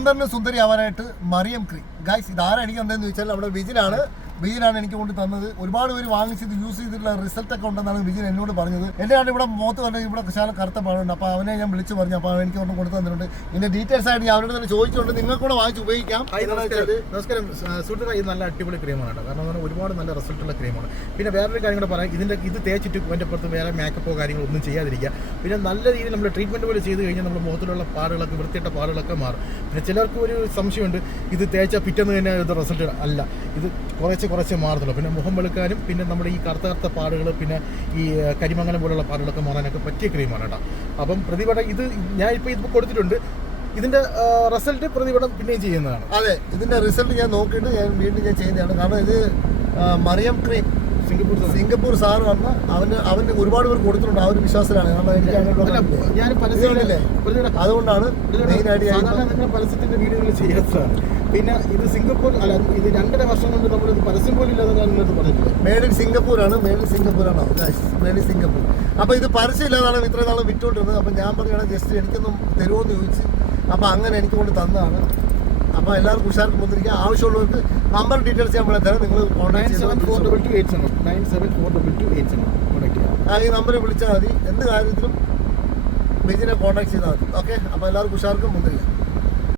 സുന്ദരന് സുന്ദരി ആവാനായിട്ട് Mariyam cream. Guys ഇതാരാ എനിക്ക് എന്താണെന്ന് ചോദിച്ചാൽ അവിടെ വിജിനാണ് എനിക്ക് കൊണ്ട് തന്നത്. ഒരുപാട് പേര് വാങ്ങിച്ച് ഇത് യൂസ് ചെയ്തിട്ടുള്ള റിസൾട്ട് ഒക്കെ ഉണ്ടെന്നാണ് വിജിൻ എന്നോട് പറഞ്ഞത്. എൻ്റെ ആണ് ഇവിടെ മുഖത്ത് പറഞ്ഞത് ഇവിടെ ശാല കറുത്ത പാടുണ്ട്. അപ്പോൾ അവനെ ഞാൻ വിളിച്ച് പറഞ്ഞു. അപ്പോൾ എനിക്ക് ഒന്നും കൊടുത്തു തന്നിട്ടുണ്ട്. ഇതിൻ്റെ ഡീറ്റെയിൽസ് ആയിട്ട് ഞാൻ അവരോട് തന്നെ ചോദിച്ചുകൊണ്ട് നിങ്ങൾക്കൂടെ വാങ്ങിച്ച് ഉപയോഗിക്കാം. നമസ്കാരം സുഹൃത്തുക്കളെ, ഇത് നല്ല അടിപൊളി ക്രീമാണ് കേട്ടോ. കാരണം ഒരുപാട് നല്ല റിസൾട്ടുള്ള ക്രീമാണ്. പിന്നെ വേറൊരു കാര്യം കൂടെ പറയാം, ഇത് തേച്ചിട്ട് അതിൻ്റെ പുറത്ത് വേറെ മേക്കപ്പോ കാര്യങ്ങളോ ഒന്നും ചെയ്യാതിരിക്കുക. പിന്നെ നല്ല രീതിയിൽ നമ്മൾ ട്രീറ്റ്മെൻറ്റ് പോലെ ചെയ്ത് കഴിഞ്ഞാൽ നമ്മുടെ മുഖത്തിലുള്ള പാടുകളൊക്കെ വൃത്തിയിട്ട പാടുകളൊക്കെ മാറും. പിന്നെ ചിലർക്ക് ഒരു സംശയമുണ്ട്, ഇത് തേച്ചാൽ പിറ്റേന്ന് തന്നെ ഇത് റിസൾട്ട് അല്ല. ഇത് കുറച്ച് മാറത്തുള്ളൂ. പിന്നെ മുഖം വെളുക്കാനും പിന്നെ നമ്മുടെ ഈ കറുത്ത പാടുകൾ പിന്നെ ഈ കരിമംഗലം പോലുള്ള പാടുകളൊക്കെ മാറാനൊക്കെ പറ്റിയ ക്രീമാണ് കേട്ടോ. അപ്പം പ്രതിപടം ഇത് ഞാൻ ഇപ്പോൾ കൊടുത്തിട്ടുണ്ട്. ഇതിന്റെ റിസൾട്ട് പ്രതിപടം പിന്നെയും ചെയ്യുന്നതാണ്. അതെ, ഇതിന്റെ റിസൾട്ട് ഞാൻ നോക്കിയിട്ട് വീണ്ടും ചെയ്യുന്നതാണ്. കാരണം ഇത് മറിയം ക്രീം സിംഗപ്പൂർ സാർ വന്ന അവന് ഒരുപാട് പേർ കൊടുത്തിട്ടുണ്ട്. ആ ഒരു വിശ്വാസത്തിലാണ്. അതുകൊണ്ടാണ് മെയിനായിട്ട് പരസ്യത്തിന്റെ വീഡിയോകൾ ചെയ്യാത്തതാണ്. പിന്നെ ഇത് സിംഗപ്പൂർ അല്ല, ഇത് 2.5 വർഷം കൊണ്ട് നമ്മളിത് പരസ്യം പോലും ഇല്ലാതെ പറഞ്ഞിട്ടുണ്ട്. മേഡ് ഇൻ സിംഗപ്പൂരാണ്. Made in Singapore. അപ്പോൾ ഇത് പരസ്യം ഇല്ലാതാണ് ഇത്രയും നാളെ വിറ്റുകൊണ്ടിരുന്നത്. അപ്പം ഞാൻ പറയുകയാണെങ്കിൽ ജസ്റ്റ് എനിക്കൊന്നും തരുമോ എന്ന് ചോദിച്ച് അപ്പോൾ അങ്ങനെ എനിക്ക് കൊണ്ട് തന്നതാണ്. അപ്പോൾ എല്ലാവർക്കും ഉഷാർക്ക് മുദ്രിക്കുക. ആവശ്യമുള്ളവർക്ക് നമ്പർ ഡീറ്റെയിൽസ് ഞാൻ ഇവിടെ തരാം. നിങ്ങൾ കോൺടാക്ട് ഈ നമ്പറിൽ വിളിച്ചാൽ മതി. എന്ത് കാര്യത്തിലും ബിജിനെ കോൺടാക്ട് ചെയ്താൽ മതി. ഓക്കെ, അപ്പോൾ എല്ലാവർക്കും ഉഷാർക്കും മുദ്രിക്കുക.